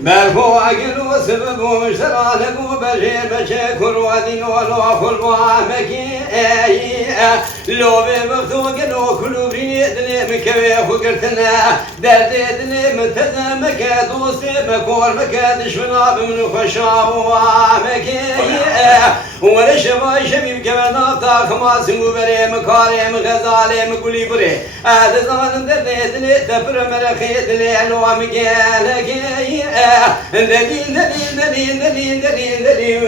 برفوعقل وسبب ومشترانك وبشير بشكر ودين ولوخل وعمكي لو بمفتوق لو كل بريدني مكوي فقرتنا دردني متزمك دوسي مكور مكادش من من خشا وعمكي ولا شباي شبيب كمان نفتا خماس مبري مكارم غزالي مقولي بري هذا زمان دردني تفر مرخيتني لو مكانك دليل دليل دليل دليل دليل دليل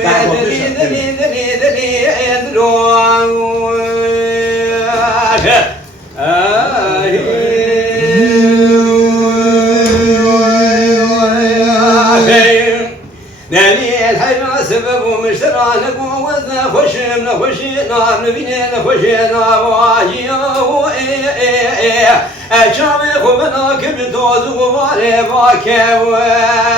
دليل دليل دليل دليل حيرة سبب ومشترى نقوى وزنا خشم نخشينا نبينا نخشينا واجيو أشامي خبنا كم توزو وماري باكواريو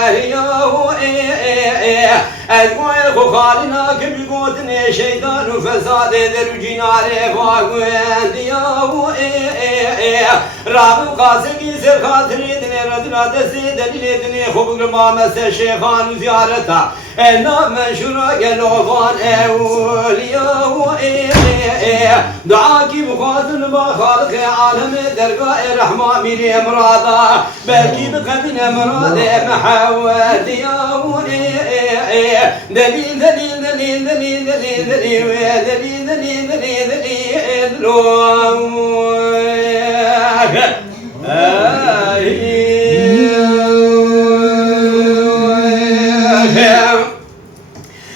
أدوائي خالنا كم يقوتني شيطان وفساد دروجينا رفاقوين ديو رابو قاسقي سر خاطري دني ردنا دسي دليل دني خبق المامس الشيخان وزيارتا انا منشورا قلوفان اوليو دعاكي بخاطر بخالق عالم درقاء رحمة ميري مرادا بلكي بقبنا مرادا محاوات يو دليل دليل دليل دليل دليل دليل دليل دليل دليل دليل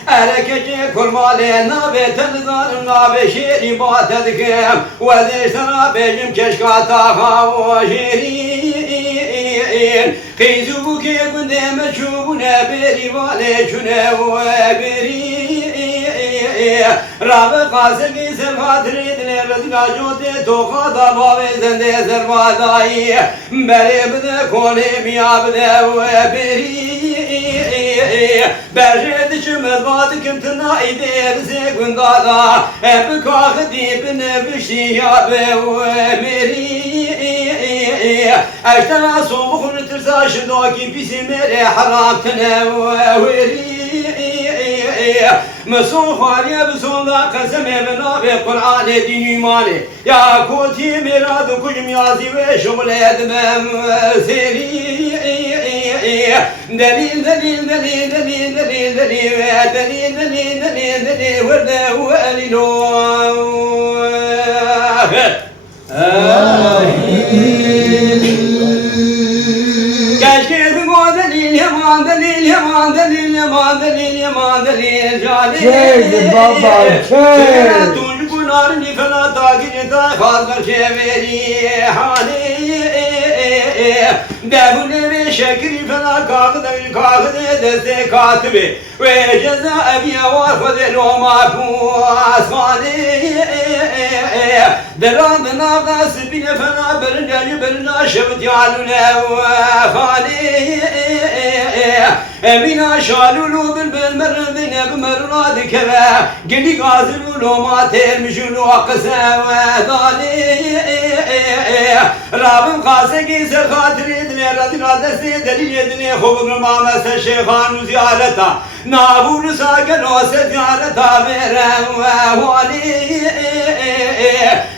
أركجي كرمالي نابي تنزار نابي شيري باتدكم وذي سرا بيجم كشكاتا خاوشيرين قيزو كي قدام شوبنا بيري والي شنو بيري راب قاسقي سرخاتري دني ردنا جوتي توقا دبابي زندي سرماداي بري بده كوني ميا بده وبري برجد شمل بادكم تناي دير زيقون دادا بكاخ ديب نبشي يا بومري اشتنا صوبخ نترسا شدوكي بيسي ميري حرام تنوري مسون خالية بسون لا قسم بنا بقرآن دين إيماني يا كوتي مراد كجم يازي وشمل يدمم سيري دليل دليل دليل دليل دليل دليل دليل دليل دليل دليل ورده وقليلو Yaman delil, yaman delil, yaman delil, yaman delil, Çek baba, çek. Tunç kunar nifela takip da kalkar çeviri hali. Devune ve şekri fela kalkıda deste katibi ve ceza eviye var fadel o mahfuz hali. Deran navda sibine fela berince şevt yalune hali. Emina şalulu bülbül merindine bmeruladı keve Geli gazilulu matermişulu akıseve dali Rabbim kaseki ser hatiridine radina desti delil yedine Hubun mamese şeyhanu ziyareta Navunu sakin o se ziyareta verem ve vali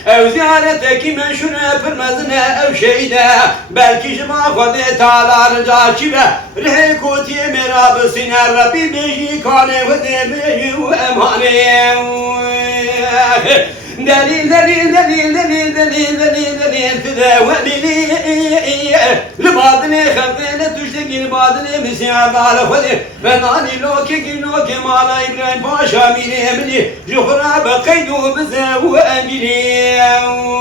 Ev ziyarete kime şunu pırmezine ev şeyde Belki jima khode talar cakibe Rehe kotiye merab siner Rabbi beji kane ve de beji emane Delil delil delil delil delil delil delil tüde ve delil Libadine khafene tuşteki libadine misyadale khode Ben ani loke mala İbrahim Paşa miri emri Juhra be kaydu bize ve emri